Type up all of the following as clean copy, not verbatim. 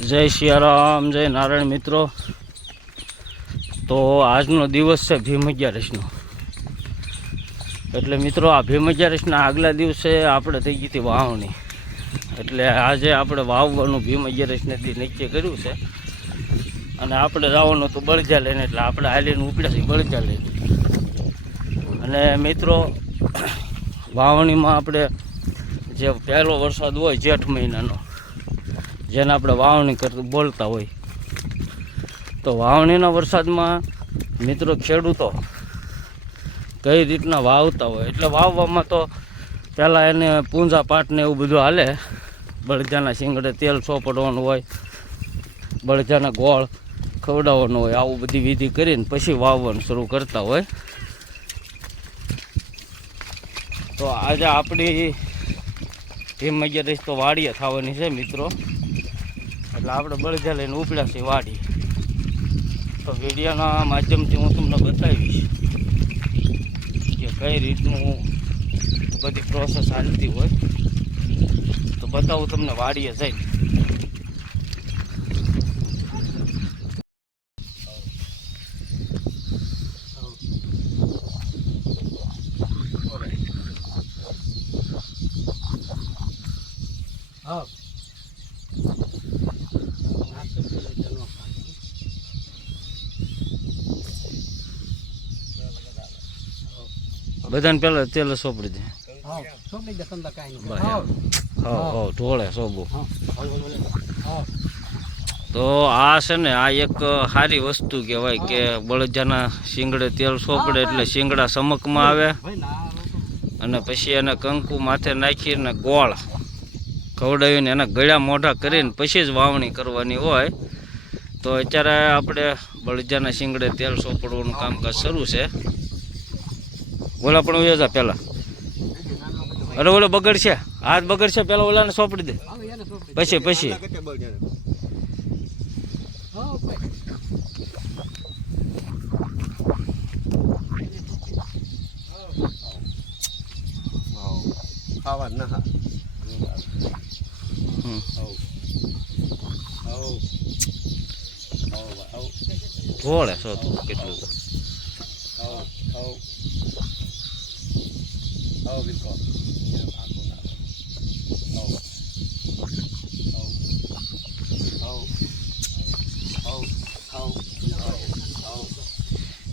જય સિયારામ, જય નારાયણ મિત્રો. તો આજનો દિવસ છે ભીમ 11નો. એટલે મિત્રો આ ભીમ 11ના આગલા દિવસે આપણે થઈ ગઈ હતી વાવણી. એટલે આજે આપણે વાવવાનું ભીમ 11 દી નક્કી કર્યું છે. અને આપણે જવાનું હતું બળજા લઈને, એટલે આપણે હાલીને ઉપડ્યા છીએ બળજા લઈને. અને મિત્રો વાવણીમાં આપણે જે પહેલો વરસાદ હોય જેઠ મહિનાનો, જેને આપણે વાવણી કરતા બોલતા હોય, તો વાવણીના વરસાદમાં મિત્રો ખેડૂતો કઈ રીતના વાવતા હોય. એટલે વાવવામાં તો પહેલાં એને પૂંજા પાટને એવું બધું હાલે. બળજાના શીંગડે તેલ સોપડવાનું હોય, બળજાના ગોળ ખવડાવવાનો હોય, આવું બધી વિધિ કરીને પછી વાવવાનું શરૂ કરતા હોય. તો આજે આપણી ભીમ 11 તો વાડીએ થવાની છે મિત્રો. એટલે આપણે બળજા લઈને ઉપડ્યા છીએ વાડી. તો વિડીયોના માધ્યમથી હું તમને બતાવીશ કે કઈ રીતનું બધી પ્રોસેસ હાલતી હોય. તો બતાવું તમને વાડીએ જઈને. બધાને પેલા તેલ સોપડી દે. ઢોળે સોબું. તો આ છે ને, આ એક સારી વસ્તુ કહેવાય કે બળજાના શીંગડે તેલ સોપડે એટલે શીંગડા ચમકમાં આવે. અને પછી એને કંકુ માથે નાખીને ગોળ ખવડાવીને એના ગળ્યા મોઢા કરીને પછી જ વાવણી કરવાની હોય. તો અત્યારે આપણે બળજાના શીંગડે તેલ સોપડવાનું કામકાજ શરૂ છે. ઓલા પણ ઉયા જા પેલા. અરે ઓલો બગડશે, હાથ બગડશે, પેલા ઓલાને સોંપડી દે, પછી થોડે સો કેટલું તો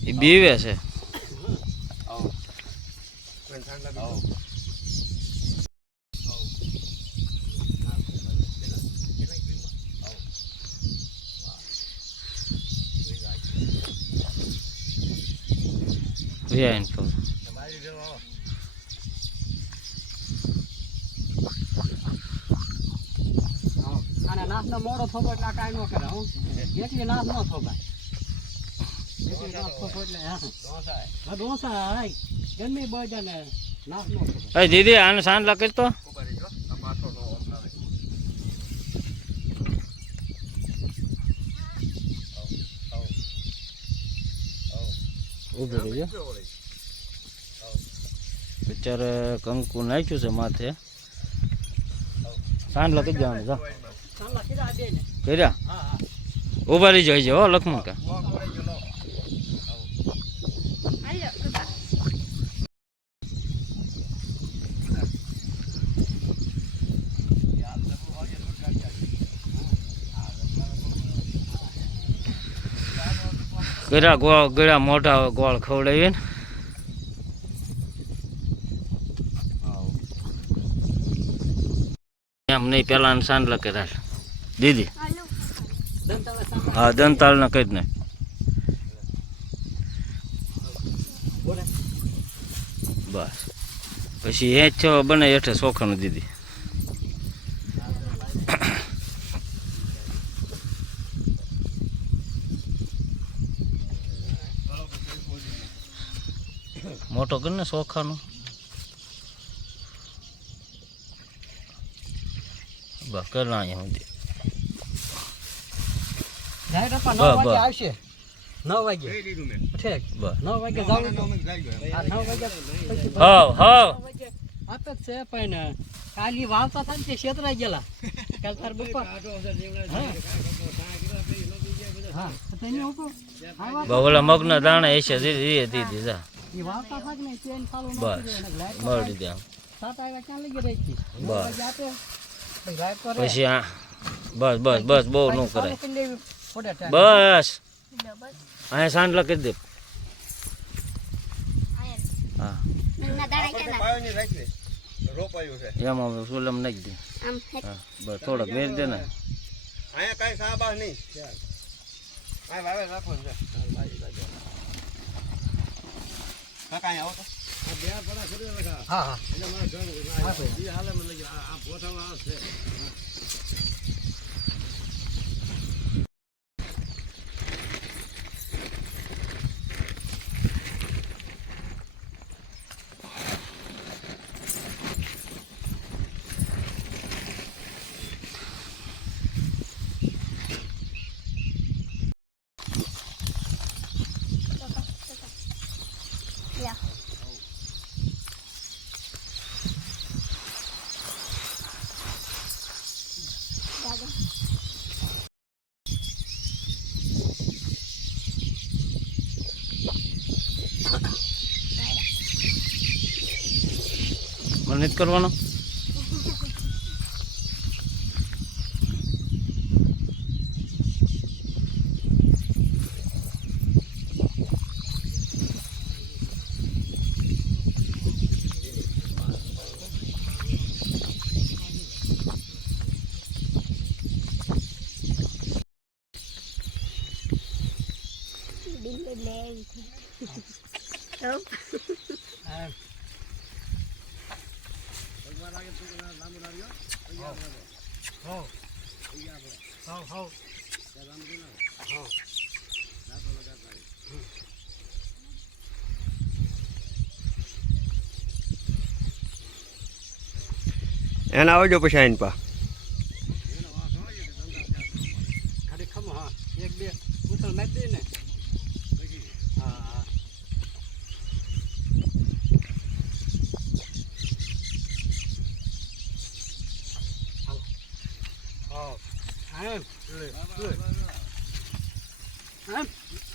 એ બીવે છે. નાસનો મોડો થોબો એટલે કાંઈ ન કરે. એટલી નાસ ન થોબાય. દીદી આને સાંજલા કરતો ઉભી રહી. બિચારે કંકુ નાખ્યું છે માથે. સાંજલા કરી જવાનું જા કર્યા. ઉભા રહી જાય છે હો લખમણ કા. કર્યા ગોળ ગળ્યા મોઢા ગોળ ખવડાવીને એમ નહીં. પેલા સાંજલા કર્યા દીદી. હા દંતાળ ના કઈ જ નહીં. બસ પછી એ જ બને હેઠે ચોખાનું દીદી. મોટો કરીને ચોખાનો બસ કરના અહીંયા સુધી. 9 વાગે આવશે. 9 વાગે ઠીક. બસ 9 વાગે જાવ. 9 વાગે હા આ તો છે પણ કાલી વાવતા થાય તે ક્ષેત્રાઈ ગયેલા. કાલ તાર બપોર હા તો એને ઉકો બગલા મગના દાણા એસે ધીરે ધીરે જા ઈ વાવતા થાક ને ચેન ચાલુ ન બસ કરી અને લાઈટ મળી દે સાત આવ્યા ક્યાં લઈ રહી હતી બસ જાતે ભાઈ લાઈટ કરે પછી આ બસ બહુ ન કરાય ફોટો ટાઈમ બસ અહીંયા સાંડલા કરી દે હા એમાં સુલમ નાખી દે હા બસ થોડોક વેર દે ને અહીંયા કાંઈ સાબા નહીં આ વાવે રાખવાનું છે કાકા અહીંયા આવો તો હા હા મને જ કરવાનો એના આવજો પછી આઈન પા ખાલી ખમો હા એક બે ઉતલ નાખી દે ને હા હા હાલો હા એમ